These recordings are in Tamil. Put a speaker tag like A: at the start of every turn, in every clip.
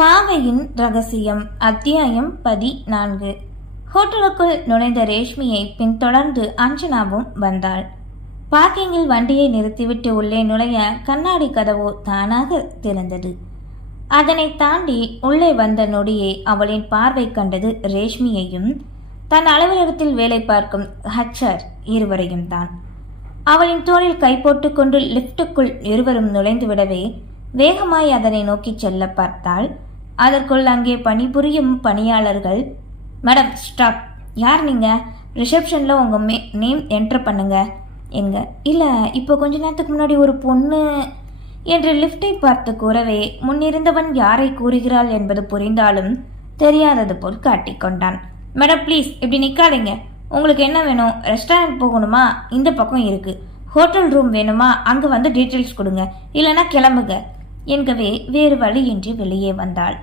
A: பாவையின் ரகசியம் அத்தியாயம் பதினான்கு. ஹோட்டலுக்குள் நுழைந்த ரேஷ்மியை பின்தொடர்ந்து அஞ்சனாவும் வந்தாள். பார்க்கிங்கில் வண்டியை நிறுத்திவிட்டு உள்ளே நுழைய கண்ணாடி கதவு தானாக திறந்தது. அதனை தாண்டி உள்ளே வந்த நொடியே அவளின் பார்வை கண்டது ரேஷ்மியையும் தன் அலுவலகத்தில் வேலை பார்க்கும் ஹச்சர் இருவரையும் தான். அவளின் தோளில் கை போட்டுக்கொண்டு லிஃப்ட்டுக்குள் இருவரும் நுழைந்து விடவே வேகமாய் அதனை நோக்கிச் செல்ல பார்த்தாள். அதற்குள் அங்கே பணிபுரியும் பணியாளர்கள் மேடம் ஸ்டாப். யார் நீங்கள் ரிசப்ஷனில் உங்கள் மே நேம் என்டர் பண்ணுங்க. எங்க இல்லை இப்போ கொஞ்ச நேரத்துக்கு முன்னாடி ஒரு பொண்ணு. என்று லிஃப்டை பார்த்து கூறவே முன்னிருந்தவன் யாரை கூறுகிறாள் என்பது புரிந்தாலும் தெரியாதது போல் காட்டிக்கொண்டான் மேடம் ப்ளீஸ் இப்படி நிற்காதீங்க உங்களுக்கு என்ன வேணும்? ரெஸ்டாரண்ட் போகணுமா? இந்த பக்கம் இருக்கு. ஹோட்டல் ரூம் வேணுமா? அங்கே வந்து டீட்டெயில்ஸ் கொடுங்க. இல்லைன்னா கிளம்புங்க. என்கவே வேறு வழியின்றி வெளியே வந்தாள்.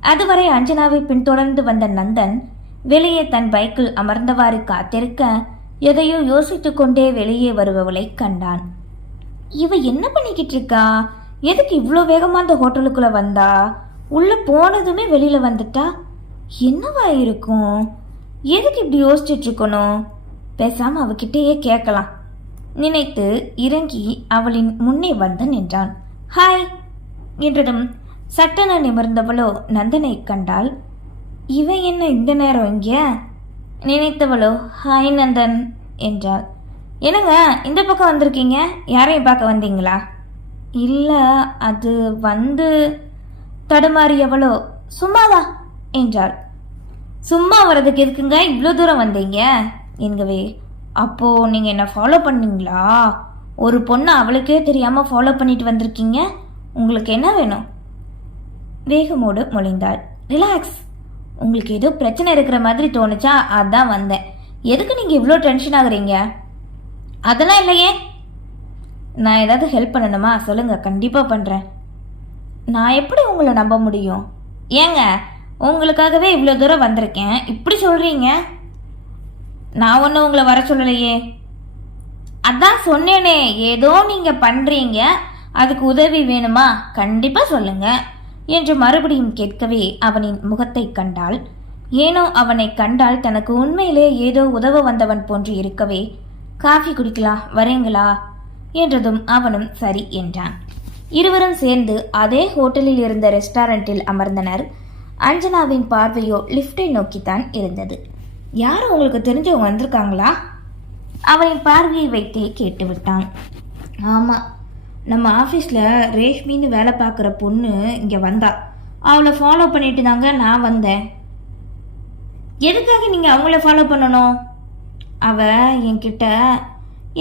A: அதுவரை அஞ்சனாவை பின்தொடர்ந்து வந்த நந்தன் வெளியே தன் பைக்கில் அமர்ந்தவாறு காத்திருக்க எதையோ யோசித்துக் கொண்டே வெளியே வருபவளை கண்டான். இவ என்ன பண்ணிக்கிட்டு இருக்கா எதுக்கு இவ்வளோ வேகமா அந்த ஹோட்டலுக்குள்ள வந்தா? உள்ள போனதுமே வெளியில வந்துட்டா? என்னவா இருக்கும்? எதுக்கு இப்படி யோசிச்சுட்டு இருக்கணும் பேசாம அவகிட்டேயே கேட்கலாம். நினைத்து இறங்கி அவளின் முன்னே வந்து நின்றான். ஹாய் என்றதும் சட்டென நிமிர்ந்தவளோ நந்தனை கண்டாள். இவன் என்ன இந்த நேரம் இங்க? நினைத்தவளோ ஹாய் நந்தன் என்றாள். என்னங்க இந்த பக்கம் வந்திருக்கீங்க? யாரையும் பார்க்க வந்தீங்களா? இல்லை அது வந்து தடுமாறியவளோ சும்மாவா? என்றாள். சும்மா வர்றதுக்கு எதுக்குங்க இவ்வளோ தூரம் வந்தீங்க? என்கவே அப்போ நீங்கள் என்னை ஃபாலோ பண்ணீங்களா? ஒரு பொண்ணை அவளுக்கே தெரியாமல் ஃபாலோ பண்ணிட்டு வந்திருக்கீங்க. உங்களுக்கு என்ன வேணும்? வேகமோடு மொழிந்தாள். ரிலாக்ஸ் உங்களுக்கு ஏதோ பிரச்சனை இருக்கிற மாதிரி தோணுச்சா? அதான் வந்தேன். எதுக்கு நீங்கள் இவ்வளோ டென்ஷன் ஆகுறீங்க? அதெல்லாம் இல்லையே. நான் ஏதாவது ஹெல்ப் பண்ணணுமா? சொல்லுங்கள் கண்டிப்பாக பண்ணுறேன் நான் எப்படி உங்களை நம்ப முடியும்? ஏங்க உங்களுக்காகவே இவ்வளோ தூரம் வந்திருக்கேன். இப்படி சொல்கிறீங்க நான் ஒன்றும் உங்களை வர சொல்லலையே. அதான் சொன்னேனே. ஏதோ நீங்கள் பண்ணுறீங்க அதுக்கு உதவி வேணுமா? கண்டிப்பாக சொல்லுங்கள் என்று மறுபடியும் கேட்கவே அவனின் முகத்தை கண்டாள். ஏனோ அவனை கண்டால் தனக்கு உண்மையிலே ஏதோ உதவ வந்தவன் போன்று இருக்கவே. காஃபி குடிக்கலாம் வரீங்களா? என்றதும் அவனும் சரி என்றான். இருவரும் சேர்ந்து அதே ஹோட்டலில் இருந்த ரெஸ்டாரண்டில் அமர்ந்தனர். அஞ்சனாவின் பார்வையோ லிஃப்டை நோக்கித்தான் இருந்தது. யாரும் உங்களுக்கு தெரிஞ்சவங்க வந்திருக்காங்களா? அவனின் பார்வையை வைத்தே கேட்டுவிட்டான். ஆமாம் நம்ம ஆஃபீஸில் ரேஷ்மின்னு வேலை பார்க்குற பொண்ணு இங்கே வந்தா. அவளை ஃபாலோ பண்ணிட்டு தாங்க நான் வந்தேன். எதுக்காக நீங்கள் அவங்கள ஃபாலோ பண்ணணும்? அவ என்கிட்ட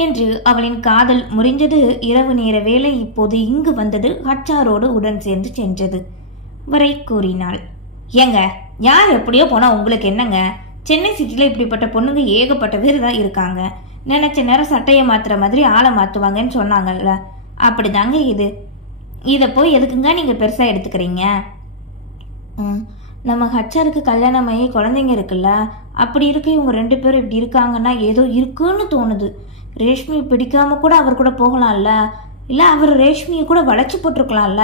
A: என்று அவளின் காதல் முறிஞ்சது. இரவு நேர வேலை இப்போது இங்கு வந்தது ஹச்சாரோடு உடன் சேர்ந்து சென்றது. வரை கூறினாள் ஏங்க யார் எப்படியோ போனால் உங்களுக்கு என்னங்க? சென்னை சிட்டியில் இப்படிப்பட்ட பொண்ணுங்க ஏகப்பட்ட பேர் தான் இருக்காங்க. நினச்ச நேரம் சட்டையை மாற்றுற மாதிரி ஆளை மாற்றுவாங்கன்னு சொன்னாங்கல்ல. அப்படிதாங்க இது. இதை போய் எதுக்குங்க நீங்கள் பெருசாக எடுத்துக்கிறீங்க? ம், நம்ம ஹச்சாருக்கு கல்யாணம் ஆகி குழந்தைங்க இருக்குல்ல அப்படி இருக்க இவங்க ரெண்டு பேரும் இப்படி இருக்காங்கன்னா ஏதோ இருக்குன்னு தோணுது. ரேஷ்மி பிடிக்காம கூட அவர் கூட போகலாம்ல? இல்லை அவர் ரேஷ்மியை கூட வளைச்சி போட்டிருக்கலாம்ல?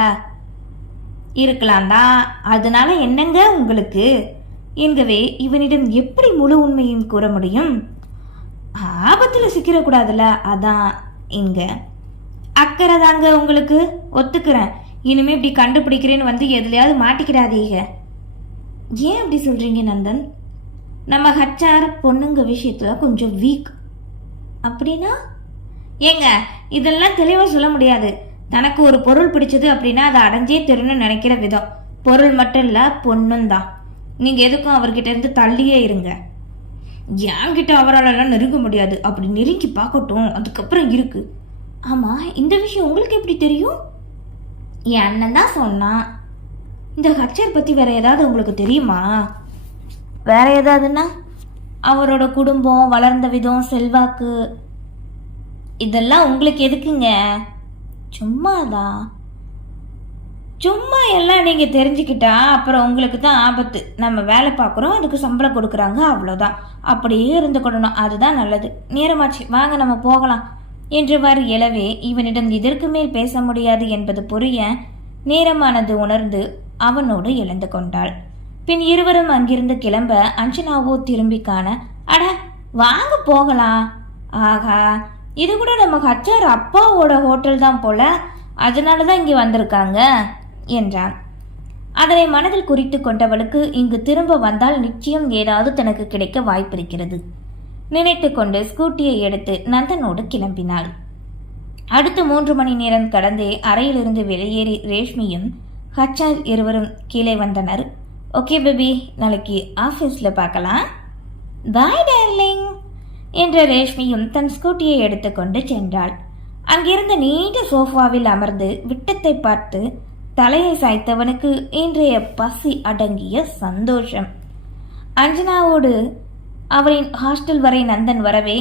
A: இருக்கலாம் தான். அதனால என்னங்க உங்களுக்கு? என்கவே இவனிடம் எப்படி முழு உண்மையும் கூற முடியும்? ஆபத்தில் சிக்கிடக்கூடாதுல்ல அதான் இங்கே. அக்கறை தாங்க உங்களுக்கு ஒத்துக்கிறேன். இனிமே இப்படி கண்டுபிடிக்கிறேன்னு வந்து எதுலையாவது மாட்டிக்கிறாதீங்க ஏன் அப்படி சொல்கிறீங்க நந்தன்? நம்ம ஹச்சார் பொண்ணுங்க விஷயத்தில் கொஞ்சம் வீக் அப்படின்னா? ஏங்க இதெல்லாம் தெளிவாக சொல்ல முடியாது. தனக்கு ஒரு பொருள் பிடிச்சது அப்படின்னா அதை அடைஞ்சே தெரியணும்னு நினைக்கிற விதம். பொருள் மட்டும் இல்லை பொண்ணும் தான். நீங்கள் எதுக்கும் அவர்கிட்ட இருந்து தள்ளியே இருங்க. என்கிட்ட அவராலலாம் நெருங்க முடியாது. அப்படி நெருங்கி பார்க்கட்டும். அதுக்கப்புறம் இருக்குது ஆமாம் இந்த விஷயம் உங்களுக்கு எப்படி தெரியும்? என் அண்ணன் தான் சொன்னான். இந்த ஹச்சர் பற்றி வேற ஏதாவது உங்களுக்கு தெரியுமா? வேற ஏதாவதுன்னா? அவரோட குடும்பம் வளர்ந்த விதம் செல்வாக்கு இதெல்லாம் உங்களுக்கு எதுக்குங்க? சும்மாதான். சும்மா எல்லாம் நீங்கள் தெரிஞ்சுக்கிட்டா அப்புறம் உங்களுக்கு தான் ஆபத்து. நம்ம வேலை பார்க்குறோம் அதுக்கு சம்பளம் கொடுக்குறாங்க அவ்வளோதான் அப்படியே இருந்துக்கிடணும் அதுதான் நல்லது. நேரமாச்சு வாங்க நம்ம போகலாம். என்றவாறு எழவே இவனிடம் இதற்கு மேல் பேச முடியாது என்பது புரிய நேரமானது உணர்ந்து அவனோடு எழுந்து கொண்டாள். பின் இருவரும் அங்கிருந்து கிளம்ப அஞ்சனாவோ திரும்பி காண அட வாங்க போகலாம் ஆகா இது கூட நம்ம ஹச்சார் அப்பாவோட ஹோட்டல் தான் போல. அதனால தான் இங்கே வந்திருக்காங்க என்றான். அதனை மனதில் குறித்து கொண்டவளுக்கு இங்கு திரும்ப வந்தால் நிச்சயம் ஏதாவது தனக்கு கிடைக்க வாய்ப்பிருக்கிறது. நினைத்து கொண்டு ஸ்கூட்டியை எடுத்து நந்தனோடு கிளம்பினாள். அடுத்த மூன்று மணி நேரம் கடந்தே அறையிலிருந்து வெளியேறி ரேஷ்மியும் ஹச்சார் இருவரும் கீழே வந்தனர். ஓகே பேபி நாளைக்கு ஆஃபீஸில் பார்க்கலாம். பாய் டார்லிங் என்ற ரேஷ்மியும் தன் ஸ்கூட்டியை எடுத்துக்கொண்டு சென்றாள். அங்கிருந்த நீண்ட சோஃபாவில் அமர்ந்து விட்டத்தை பார்த்து தலையை சாய்த்தவனுக்கு இன்றைய பசி அடங்கிய சந்தோஷம். அஞ்சனாவோடு அவளின் ஹாஸ்டல் வரை நந்தன் வரவே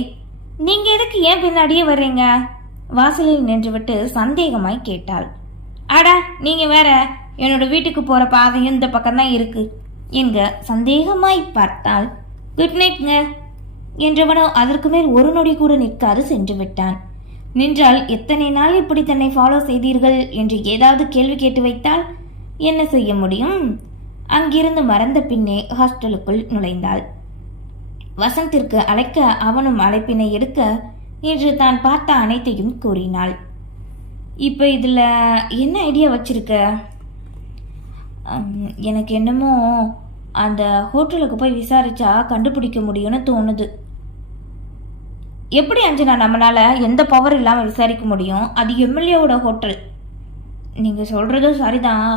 A: நீங்க எதுக்கு ஏன் பின்னாடியே வர்றீங்க? வாசலில் நின்றுவிட்டு சந்தேகமாய் கேட்டாள். அடா நீங்க வேற என்னோட வீட்டுக்கு போற பாதையும் இந்த பக்கம்தான் இருக்கு என்க சந்தேகமாய் பார்த்தாள். குட் நைட்ங்க என்றவனோ அதற்கு மேல் ஒரு நொடி கூட நிற்காது சென்று விட்டான். நின்றால் எத்தனை நாள் இப்படி தன்னை ஃபாலோ செய்தீர்கள்? என்று ஏதாவது கேள்வி கேட்டு வைத்தால் என்ன செய்ய முடியும்? அங்கிருந்து மறந்த பின்னே ஹாஸ்டலுக்குள் நுழைந்தாள். வசந்திற்கு அழைக்க அவனும் அழைப்பினை எடுக்க இன்று தான் பார்த்த அனைத்தையும் கூறினாள். இப்போ இதில் என்ன ஐடியா வச்சுருக்க? எனக்கு என்னமோ அந்த ஹோட்டலுக்கு போய் விசாரிச்சா கண்டுபிடிக்க முடியும்னு தோணுது. எப்படி அஞ்சனா நம்மளால் எந்த பவர் இல்லாமல் விசாரிக்க முடியும்? அது எம்எல்ஏவோட ஹோட்டல். நீங்கள் சொல்கிறதும் சரிதான்.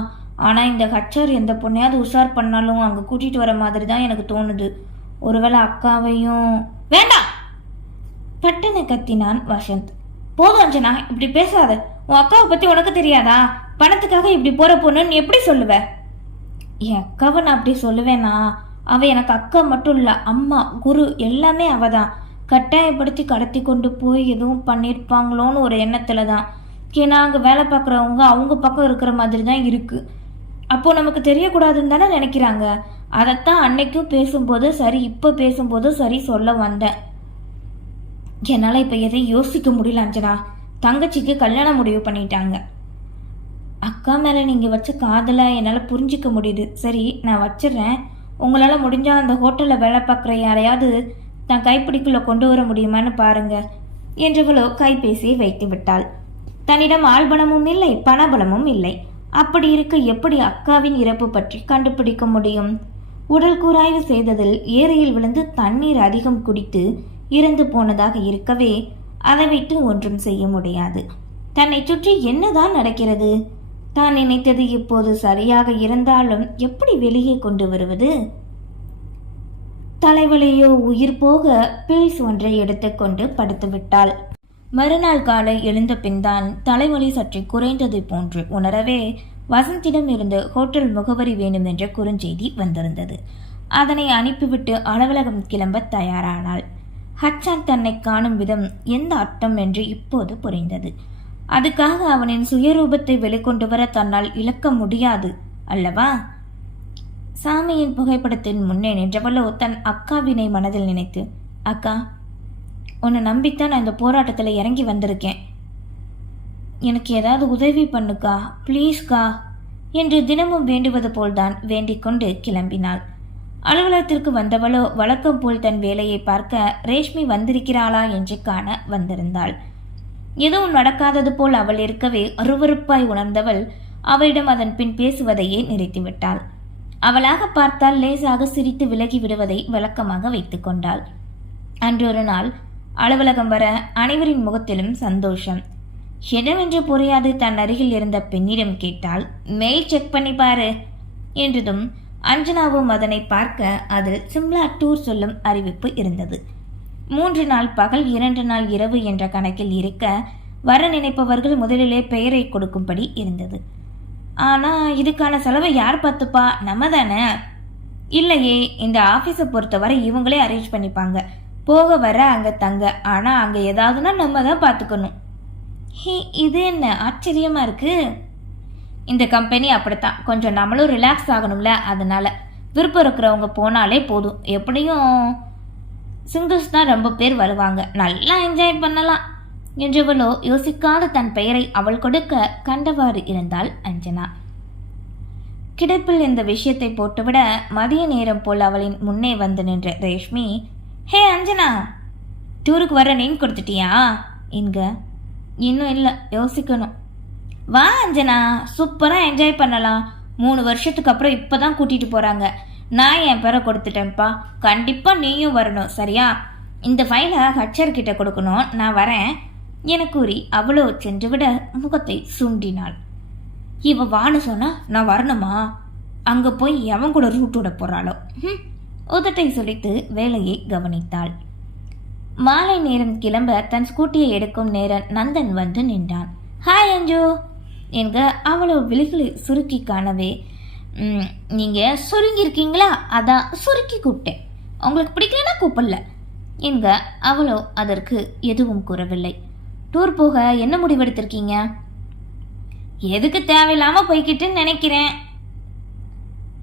A: ஆனால் இந்த ஹச்சர் எந்த பொண்ணையாவது உஷார் பண்ணாலும் அங்கே கூட்டிகிட்டு வர மாதிரி தான் எனக்கு தோணுது. ஒருவேளை அக்காவையும் வேண்டாம்! பட்டனை கத்தினான் வசந்த். போதும் அஞ்சனா இப்படி பேசாத. உன் அக்காவை பற்றி உனக்கு தெரியாதா? பணத்துக்காக இப்படி போகிற பொண்ணுன்னு எப்படி சொல்லுவ? என் அக்காவை நான் அப்படி சொல்லுவேனா? அவ எனக்கு அக்கா மட்டும் இல்லை அம்மா குரு எல்லாமே அவள் தான் கட்டாயப்படுத்தி கடத்தி கொண்டு போய் எதுவும் பண்ணியிருப்பாங்களோன்னு ஒரு எண்ணத்தில் தான் ஏன்னா அங்கே வேலை பார்க்குறவங்க அவங்க பக்கம் இருக்கிற மாதிரி தான் இருக்குது அப்போது நமக்கு தெரியக்கூடாதுன்னு தானே நினைக்கிறாங்க? அதைத்தான் அன்னைக்கும் பேசும்போது சரி இப்போ பேசும்போது சரி சொல்ல வந்தேன். என்னால் இப்போ எதையும் யோசிக்க முடியல அஞ்சனா. தங்கச்சிக்கு கல்யாணம் முடிவு பண்ணிட்டாங்க. அக்கா மேலே நீங்கள் வச்ச காதலை என்னால் புரிஞ்சிக்க முடியுது. சரி நான் வச்சிடுறேன். உங்களால் முடிஞ்சால் அந்த ஹோட்டலில் வேலை பார்க்குற யாரையாவது தான் கைப்பிடிக்குள்ளே கொண்டு வர முடியுமான்னு பாருங்க என்றவளோ கைபேசியை வைத்து விட்டாள். தன்னிடம் ஆழ்பணமும் இல்லை பணபலமும் இல்லை. அப்படி இருக்க எப்படி அக்காவின் இறப்பு பற்றி கண்டுபிடிக்க முடியும்? உடல் கூராய்வு செய்ததில் ஏரியில் விழுந்து தண்ணீர் அதிகம் குடித்து இறந்து போனதாக இருக்கவே அதை விட்டு ஒன்றும் செய்ய முடியாது. தன்னை சுற்றி என்னதான் நடக்கிறது? தான் நினைத்தது இப்போது சரியாக இருந்தாலும் எப்படி வெளியே கொண்டு வருவது? தலைவலியோ உயிர் போக பில்ஸ் ஒன்றை எடுத்துக்கொண்டு படுத்துவிட்டாள் மறுநாள் காலை எழுந்த பின்தான் தலைவலி சற்று குறைந்தது போன்று உணரவே வசந்திடம் இருந்து ஹோட்டல் முகவரி வேண்டும் என்ற குறுஞ்செய்தி வந்திருந்தது. அதனை அனுப்பிவிட்டு அலுவலகம் கிளம்ப தயாரானாள். ஹச்சான் தன்னை காணும் விதம் எந்த அர்த்தம் என்று இப்போது புரிந்தது. அதுக்காக அவனின் சுயரூபத்தை வெளிக்கொண்டு வர தன்னால் இழக்க முடியாது அல்லவா? சாமியின் புகைப்படத்தின் முன்னே நின்றவளோ தன் அக்காவினை மனதில் நினைத்து அக்கா உன்னை நம்பித்தான் நான் இந்த போராட்டத்தில் இறங்கி வந்திருக்கேன். எனக்கு ஏதாவது உதவி பண்ணுக்கா? ப்ளீஸ்க்கா? என்று தினமும் வேண்டுவது போல்தான் வேண்டிக் கொண்டு கிளம்பினாள். அலுவலகத்திற்கு வந்தவளோ வழக்கம் போல் தன் வேலையை பார்க்க ரேஷ்மி வந்திருக்கிறாளா என்று காண வந்திருந்தாள். எதுவும் நடக்காதது போல் அவள் இருக்கவே அருவருப்பாய் உணர்ந்தவள் அவளிடம் அதன் பின் பேசுவதையே நிறுத்திவிட்டாள். அவளாக பார்த்தால் லேசாக சிரித்து விலகி விடுவதை வழக்கமாக வைத்துக் கொண்டாள் அன்றொரு நாள் அலுவலகம் வர அனைவரின் முகத்திலும் சந்தோஷம். என்னவென்று புரியாது தன் அருகில் இருந்த பெண்ணிடம் கேட்டால் மெயில் செக் பண்ணி பாரு என்றதும் அஞ்சனாவும் அதனை பார்க்க அதில் சிம்லா டூர் சொல்லும் அறிவிப்பு இருந்தது. மூன்று நாள் பகல் இரண்டு நாள் இரவு என்ற கணக்கில் இருக்க வர நினைப்பவர்கள் முதலிலே பெயரை கொடுக்கும்படி இருந்தது. ஆனால் இதுக்கான செலவை யார் பார்த்துப்பா? நம்ம தானே இல்லையே இந்த ஆஃபீஸை பொறுத்தவரை இவங்களே அரேஞ்ச் பண்ணிப்பாங்க. போக வர அங்கே தங்க. ஆனால் அங்கே ஏதாவதுனா நம்ம தான் பார்த்துக்கணும். ஹே இது என்ன? ஆச்சரியமாக இருக்குது இந்த கம்பெனி அப்படித்தான். கொஞ்சம் நம்மளும் ரிலாக்ஸ் ஆகணும்ல அதனால். விருப்பம் இருக்கிறவங்க போனாலே போதும். எப்படியும் சிங்கிள்ஸ் தான் ரொம்ப பேர் வருவாங்க. நல்லா என்ஜாய் பண்ணலாம். என்றவளோ யோசிக்காத தன் பெயரை அவள் கொடுக்க கண்டவாறு இருந்தாள் அஞ்சனா. கிடப்பில் இந்த விஷயத்தை போட்டுவிட மதிய நேரம் போல் அவளின் முன்னே வந்து நின்ற ரேஷ்மி ஹே அஞ்சனா டூருக்கு வர நேம் கொடுத்துட்டியா? என்க. இன்னும் இல்லை யோசிக்கணும். வா அஞ்சனா. சூப்பராக என்ஜாய் பண்ணலாம். மூணு வருஷத்துக்கு அப்புறம் இப்போ தான் கூட்டிகிட்டு போகிறாங்க நான் என் பேரை கொடுத்துட்டேன்ப்பா. கண்டிப்பாக நீயும் வரணும் சரியா? இந்த ஃபைலை ஹச்சர்கிட்ட கொடுக்கணும். நான் வரேன். என கூறி அவ்வளோ சென்று விட முகத்தை சுண்டினாள். இவ வான்னு சொன்னால் நான் வரணுமா? அங்கே போய் எவன் கூட ரூட்டோட போகிறாளோ ம் உதட்டை சுழித்து வேலையை கவனித்தாள். மாலை நேரம் கிளம்ப தன் ஸ்கூட்டியை எடுக்கும் நேரம் நந்தன் வந்து நின்றான். ஹாய் அஞ்சு. என்க அவ்வளோ விழிகளை சுருக்கி காணவே நீங்கள் சுருங்கியிருக்கீங்களா? அதான் சுருக்கி கூப்பிட்டேன். உங்களுக்கு பிடிக்கலன்னா கூப்பிடல. என்க அவளோ அதற்கு எதுவும் கூறவில்லை. டூர் போக என்ன முடிவெடுத்திருக்கீங்க? எதுக்கு தேவையில்லாமல் போய்கிட்டுன்னு நினைக்கிறேன்.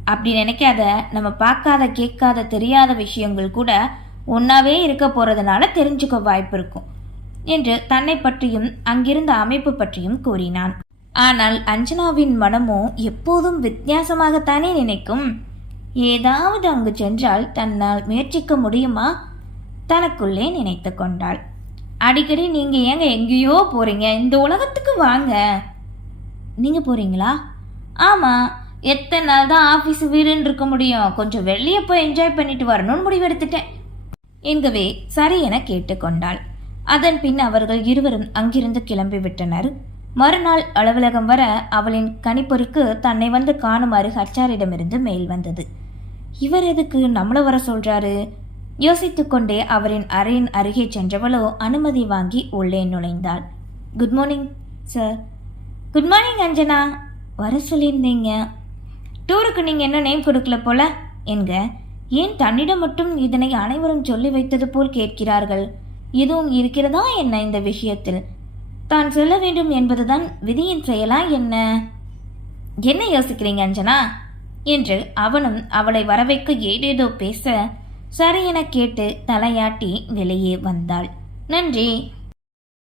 A: அப்படி நினைக்காத நம்ம பார்க்காத கேட்காத தெரியாத விஷயங்கள் கூட ஒன்றாவே இருக்க போகிறதுனால தெரிஞ்சுக்க வாய்ப்பு இருக்கும் என்று தன்னை பற்றியும் அங்கிருந்த அமைப்பு பற்றியும் கூறினான். ஆனால் அஞ்சனாவின் மனமோ எப்போதும் வித்தியாசமாகத்தானே நினைக்கும்? ஏதாவது அங்கு சென்றால் தன்னால் முயற்சிக்க முடியுமா? தனக்குள்ளே நினைத்து கொண்டாள். அடிக்கடி நீங்க ஏங்க எங்கேயோ போறீங்க? இந்த உலகத்துக்கு வாங்க. நீங்க போறீங்களா? ஆமா. எத்தனை நாள் தான் ஆஃபீஸ் வீடுன்னு இருக்க முடியும். கொஞ்சம் வெளியே போய் என்ஜாய் பண்ணிட்டு வரணும்னு முடிவெடுத்துட்டேன். என்கவே சரி என கேட்டுக்கொண்டாள். அதன் பின் அவர்கள் இருவரும் அங்கிருந்து கிளம்பிவிட்டனர் மறுநாள் அலுவலகம் வர அவளின் கணிப்பொறிக்கு தன்னை வந்து காணுமாறு ஹச்சாரிடமிருந்து மெயில் வந்தது. இவர் எதுக்கு நம்மளை வர சொல்றாரு? யோசித்துக்கொண்டே அவரின் அறையின் அருகே சென்றவளோ அனுமதி வாங்கி உள்ளே நுழைந்தாள். Good morning sir good morning Anjana. வர சொல்லியிருந்தீங்க. டூருக்கு நீங்கள் என்ன நேம் கொடுக்கல போல? என்க. ஏன் தன்னிடம் மட்டும் இதனை அனைவரும் சொல்லி வைத்தது போல் கேட்கிறார்கள்? எதுவும் இருக்கிறதா என்ன இந்த விஷயத்தில்? தான் சொல்ல வேண்டும் என்பதுதான் விதியின் செயலா என்ன? என்ன யோசிக்கிறீங்க அஞ்சனா? என்று அவனும் அவளை வரவைக்க ஏதேதோ பேச சரி என கேட்டு தலையாட்டி வெளியே வந்தாள். நன்றி.